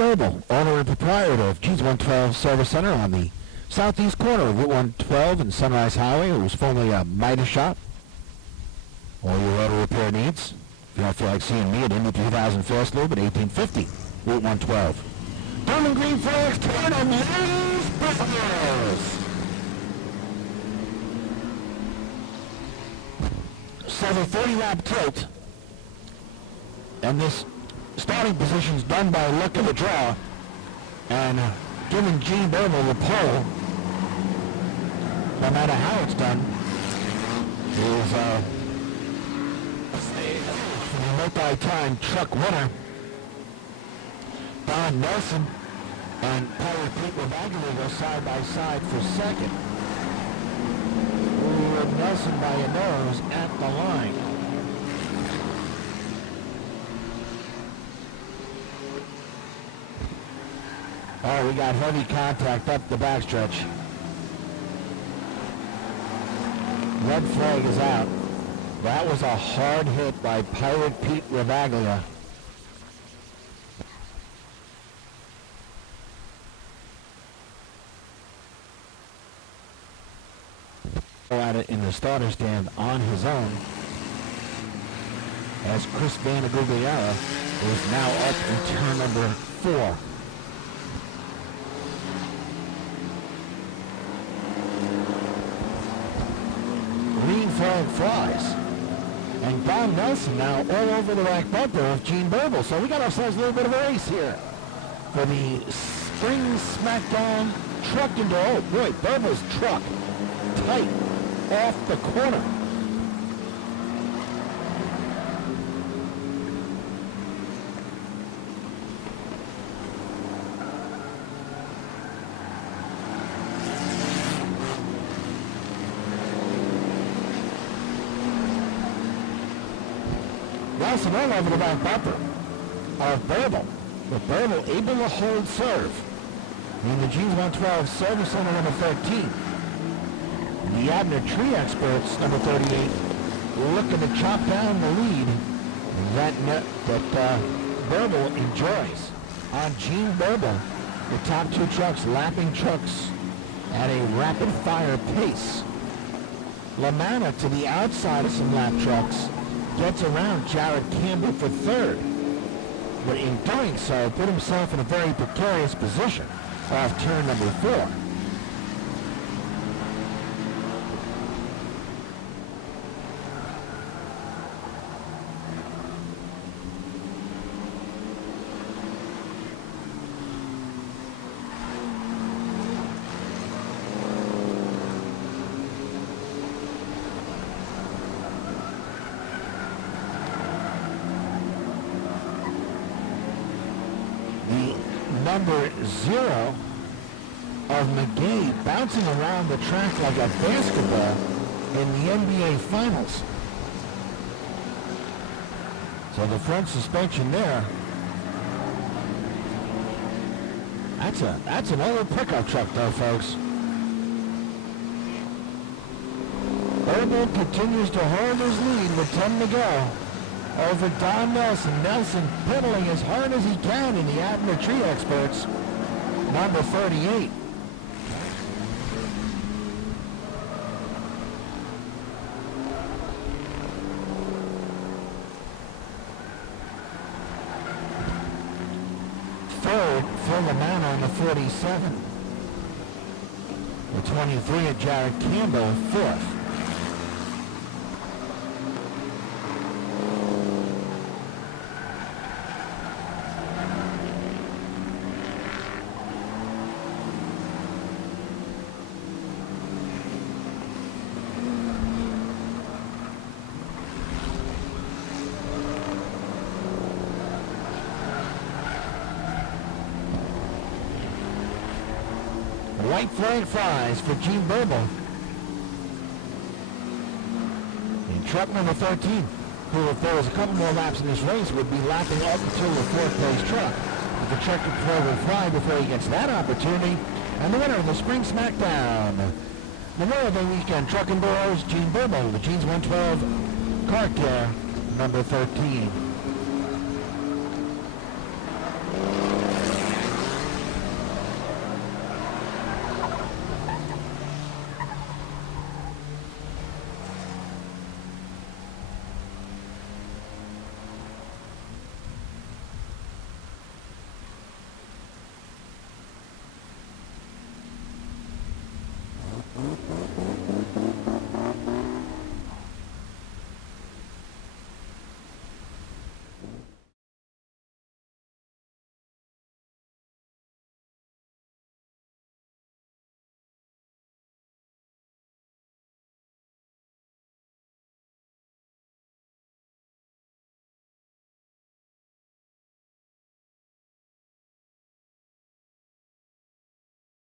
Burble, owner and proprietor of Gene's 112 Service Center on the southeast corner of Route 112 and Sunrise Highway. It was formerly a Midas shop. All your auto repair needs. If you don't feel like seeing me at Indy 3000 Fast Lube at 1850 Route 112. Diamond green flags, turn on the Buffaloes. So the 30-lap tilt, and this starting position is done by luck of the draw, and giving Gene Burble the pole, no matter how it's done, is the multi-time truck winner, Don Nelson, and Pirate Pete Ravaglia go side by side for second. Nelson by a nose at the line. Oh, we got heavy contact up the backstretch. Red flag is out. That was a hard hit by Pirate Pete Ravaglia. At it in the starter stand on his own, as Chris Vanagugliara is now up in turn number 4. Green flag flies, and Don Nelson now all over the rack bumper of Gene Burble. So we got ourselves a little bit of a race here for the Spring Smackdown Truck Enduro. Oh boy, Burble's truck tight off the corner. Nelson all over the back bumper of Burble, but Burble able to hold serve in the Gene's 112 Service Center number 13. The Abner Tree Experts, number 38, looking to chop down the lead that Burble enjoys. On Gene Burble, the top two trucks, lapping trucks at a rapid-fire pace. LaManna to the outside of some lap trucks gets around Jared Campbell for third, but in doing so, put himself in a very precarious position off turn number 4. Number 0 of McGee bouncing around the track like a basketball in the NBA Finals. So the front suspension there. That's an old pickup truck though, folks. Burble continues to hold his lead with 10 to go over Don Nelson. Nelson pedaling as hard as he can in the Abner Tree Experts, number 38. Third, Phil LaManna on the 47. The 23 at Jared Campbell, 4th. White flag flies for Gene Burble. And truck number 13, who if there was a couple more laps in this race would be lapping up until the 4th place truck. But the checkered flag will fly before he gets that opportunity. And the winner of the Spring Smackdown, Memorial Day weekend Truck Enduro's Gene Burble, the Gene's 112 Car Care number 13.